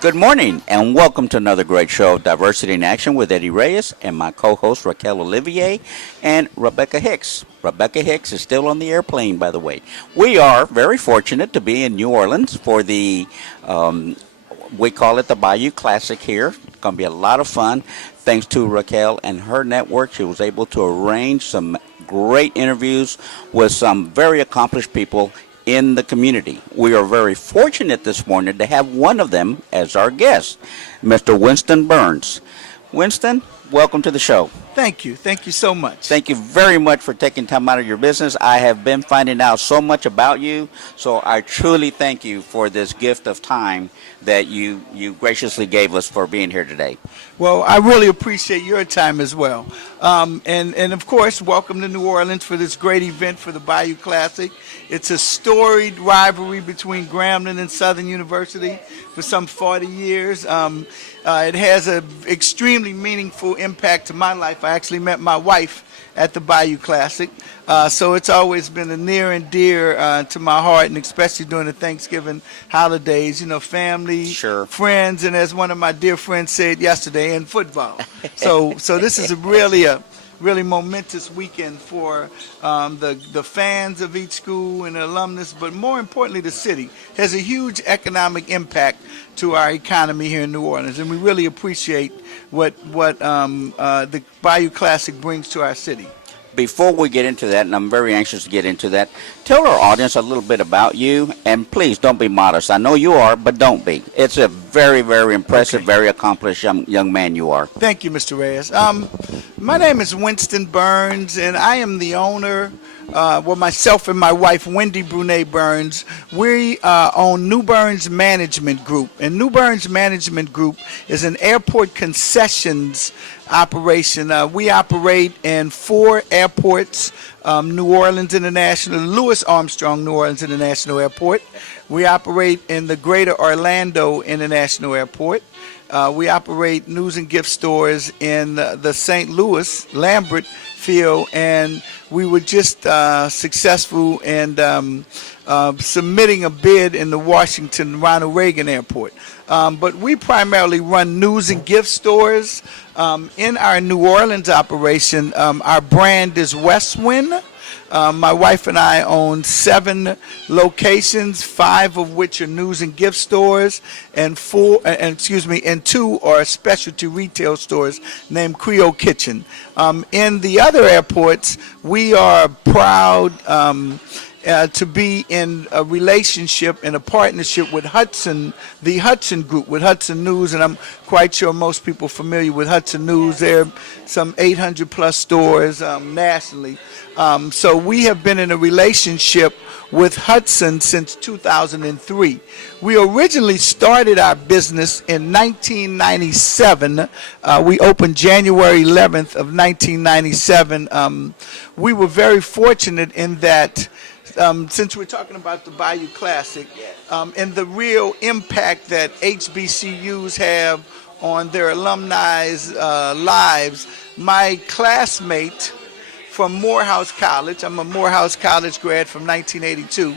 Good morning, and welcome to another great show of Diversity in Action with Eddie Reyes and my co host Raquel Olivier and Rebecca Hicks. Rebecca Hicks is still on the airplane, by the way. We are very fortunate to be in New Orleans for um, we call it the Bayou Classic here. It's going to be a lot of fun. Thanks to Raquel and her network, she was able to arrange some great interviews with some very accomplished people in the community. We are very fortunate this morning to have one of them as our guest, Mr. Winston Burns. Winston, welcome to the show. Thank you. Thank you so much. Thank you very much for taking time out of your business. I have been finding out so much about you, so I truly thank you for this gift of time that you graciously gave us for being here today. Well, I really appreciate your time as well. And of course, welcome to New Orleans for this great event for the Bayou Classic. It's a storied rivalry between Grambling and Southern University for some 40 years. It has an extremely meaningful impact to my life. I actually met my wife at the Bayou Classic. So it's always been a near and dear to my heart, and especially during the Thanksgiving holidays, family, Sure. friends, and as one of my dear friends said yesterday, and football. So this is a really momentous weekend for the fans of each school and the alumnus, but more importantly, the city has a huge economic impact to our economy here in New Orleans, and we really appreciate what the Bayou Classic brings to our city. Before we get into that, and I'm very anxious to get into that, tell our audience a little bit about you, and please don't be modest. I know you are, but don't be. It's a very, very impressive, Okay. very accomplished young man you are. Thank you, Mr. Reyes. My name is Winston Burns, and I am the owner. Myself and my wife, Wendy Brunet Burns, we own New Burns Management Group. And New Burns Management Group is an airport concessions operation. We operate in 4 airports, New Orleans International, Louis Armstrong New Orleans International Airport. We operate in the Greater Orlando International Airport. We operate news and gift stores in the St. Louis Lambert field, and we were just successful in submitting a bid in the Washington Ronald Reagan Airport. But we primarily run news and gift stores. In our New Orleans operation, our brand is Westwind. My wife and I own 7 locations, 5 of which are news and gift stores, and 2 are specialty retail stores named Creole Kitchen. In the other airports, we are proud to be in a relationship and a partnership with Hudson, the Hudson Group, with Hudson News, and I'm quite sure most people are familiar with Hudson News. There are some 800 plus stores nationally. So we have been in a relationship with Hudson since 2003. We originally started our business in 1997. We opened January 11th of 1997. We were very fortunate in that since we're talking about the Bayou Classic, and the real impact that HBCUs have on their alumni's lives, my classmate from Morehouse College, I'm a Morehouse College grad from 1982,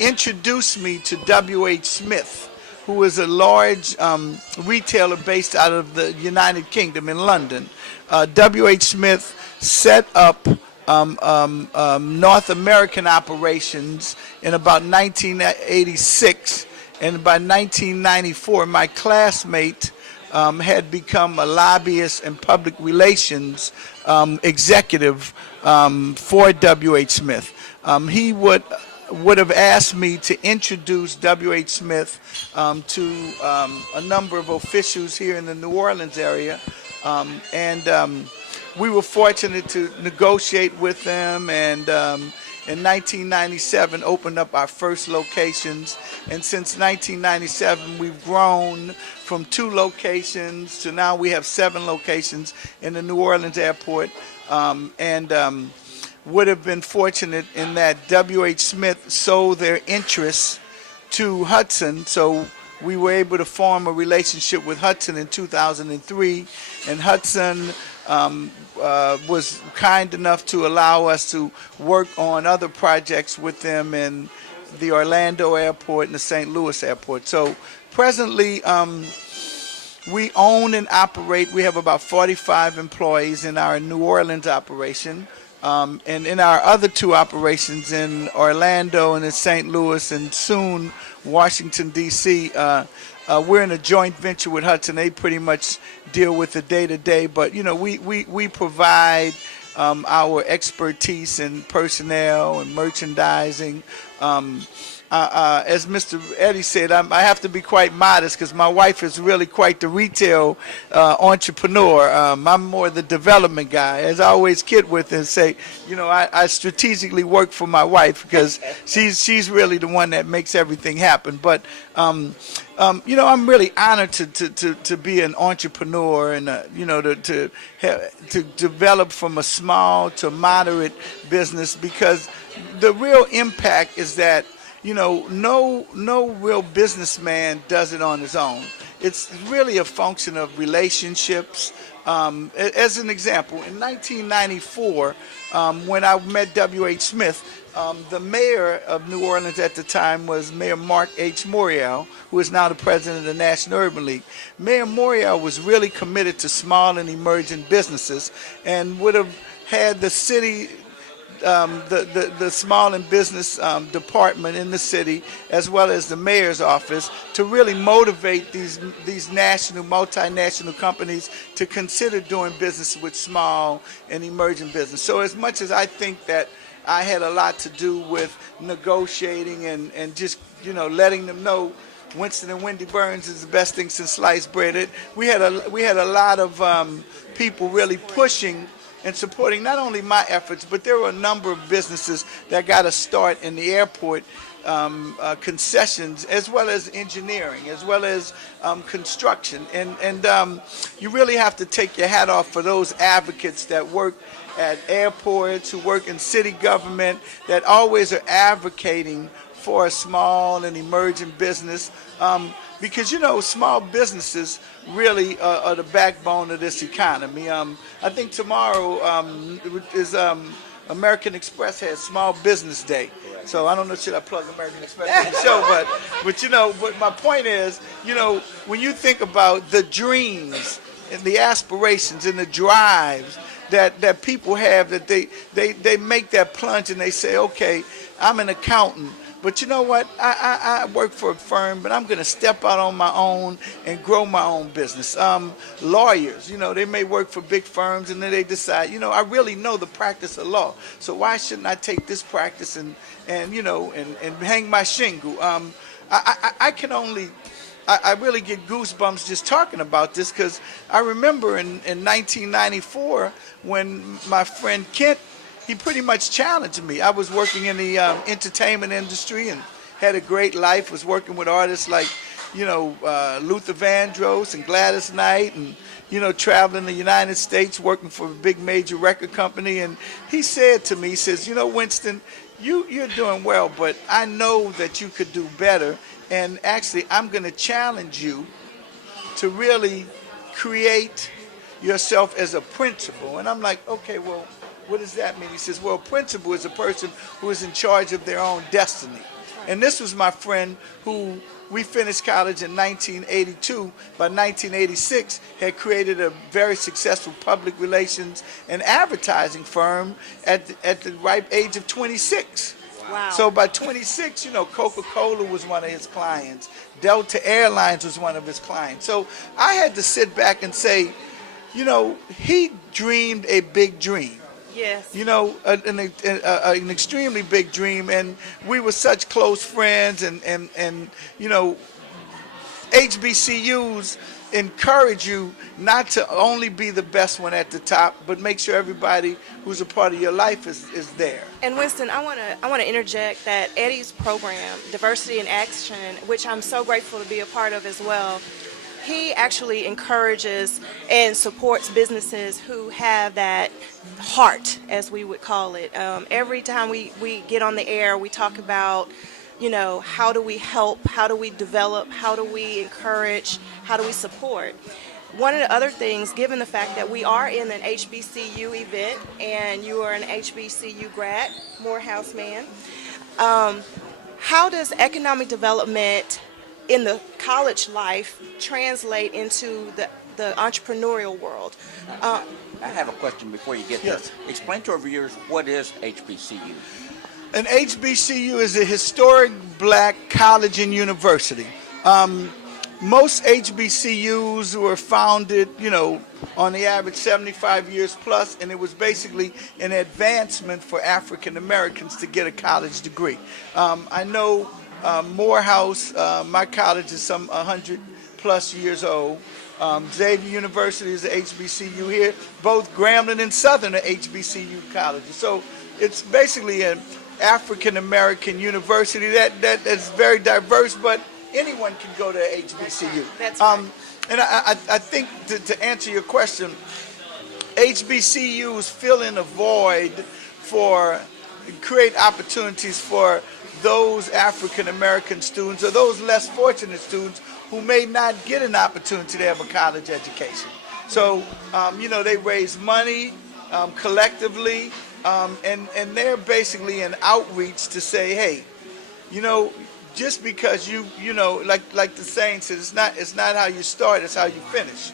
introduced me to W.H. Smith, who is a large retailer based out of the United Kingdom in London. W.H. Smith set up North American operations in about 1986, and by 1994 my classmate had become a lobbyist and public relations executive for W.H. Smith. He would have asked me to introduce W.H. Smith to a number of officials here in the New Orleans area, and we were fortunate to negotiate with them, and in 1997 opened up our first locations, and since 1997 we've grown from 2 locations to now we have 7 locations in the New Orleans airport, and would have been fortunate in that W.H. Smith sold their interests to Hudson, so we were able to form a relationship with Hudson in 2003, and Hudson was kind enough to allow us to work on other projects with them in the Orlando Airport and the St. Louis Airport. So presently, we own and operate. We have about 45 employees in our New Orleans operation. And in our other two operations in Orlando and in St. Louis and soon Washington, D.C., we're in a joint venture with Hudson. They pretty much deal with the day-to-day. But, we provide our expertise in personnel and merchandising. As Mr. Eddie said, I have to be quite modest because my wife is really quite the retail entrepreneur. I'm more the development guy. As I always kid with and say, I strategically work for my wife because she's really the one that makes everything happen. But I'm really honored to be an entrepreneur and to develop from a small to moderate business, because the real impact is that no real businessman does it on his own. It's really a function of relationships. As an example, in 1994, when I met W.H. Smith, the mayor of New Orleans at the time was Mayor Mark H. Morial, who is now the president of the National Urban League. Mayor Morial was really committed to small and emerging businesses and would have had the city the small and business department in the city, as well as the mayor's office, to really motivate these national, multinational companies to consider doing business with small and emerging business. So as much as I think that I had a lot to do with negotiating and just letting them know Winston and Wendy Burns is the best thing since sliced bread, we had a lot of people really pushing and supporting not only my efforts, but there were a number of businesses that got a start in the airport concessions, as well as engineering, as well as construction. And you really have to take your hat off for those advocates that work at airports, who work in city government, that always are advocating for a small and emerging business. Because small businesses really are the backbone of this economy. I think tomorrow is American Express has Small Business Day. So I don't know, should I plug American Express on the show? But my point is, when you think about the dreams and the aspirations and the drives that people have, that they make that plunge and they say, okay, I'm an accountant, but you know what? I work for a firm, but I'm going to step out on my own and grow my own business. Lawyers, they may work for big firms and then they decide, I really know the practice of law, so why shouldn't I take this practice and hang my shingle? I really get goosebumps just talking about this, because I remember in 1994 when my friend Kent, he pretty much challenged me. I was working in the entertainment industry and had a great life, was working with artists like, Luther Vandross and Gladys Knight, and, traveling the United States, working for a big major record company. And he said to me, he says, Winston, you're doing well, but I know that you could do better. And actually, I'm going to challenge you to really create yourself as a principal. And I'm like, okay, well, what does that mean? He says, well, a principal is a person who is in charge of their own destiny. And this was my friend who, we finished college in 1982. By 1986, had created a very successful public relations and advertising firm at the ripe age of 26. Wow. So by 26, Coca-Cola was one of his clients. Delta Airlines was one of his clients. So I had to sit back and say, he dreamed a big dream. Yes. An extremely big dream, and we were such close friends, and HBCUs encourage you not to only be the best one at the top, but make sure everybody who's a part of your life is there. And Winston, I want to interject that Eddie's program, Diversity in Action, which I'm so grateful to be a part of as well, he actually encourages and supports businesses who have that heart, as we would call it. Every time we get on the air, we talk about, how do we help, how do we develop, how do we encourage, how do we support. One of the other things, given the fact that we are in an HBCU event and you are an HBCU grad, Morehouse man, how does economic development in the college life translate into the entrepreneurial world? I have a question before you get there. Yes. Explain to our viewers, what is HBCU? An HBCU is a historic black college and university. Most HBCUs were founded, on the average 75 years plus, and it was basically an advancement for African Americans to get a college degree. I know Morehouse, my college is some 100 plus years old. Xavier University is a HBCU here. Both Grambling and Southern are HBCU colleges. So it's basically an African American university that's very diverse, but anyone can go to HBCU. That's right. And I think to answer your question, HBCUs fill in a void create opportunities for those African American students or those less fortunate students who may not get an opportunity to have a college education. So, they raise money collectively, and they're basically an outreach to say, hey, just because like the saying says, it's not how you start, it's how you finish.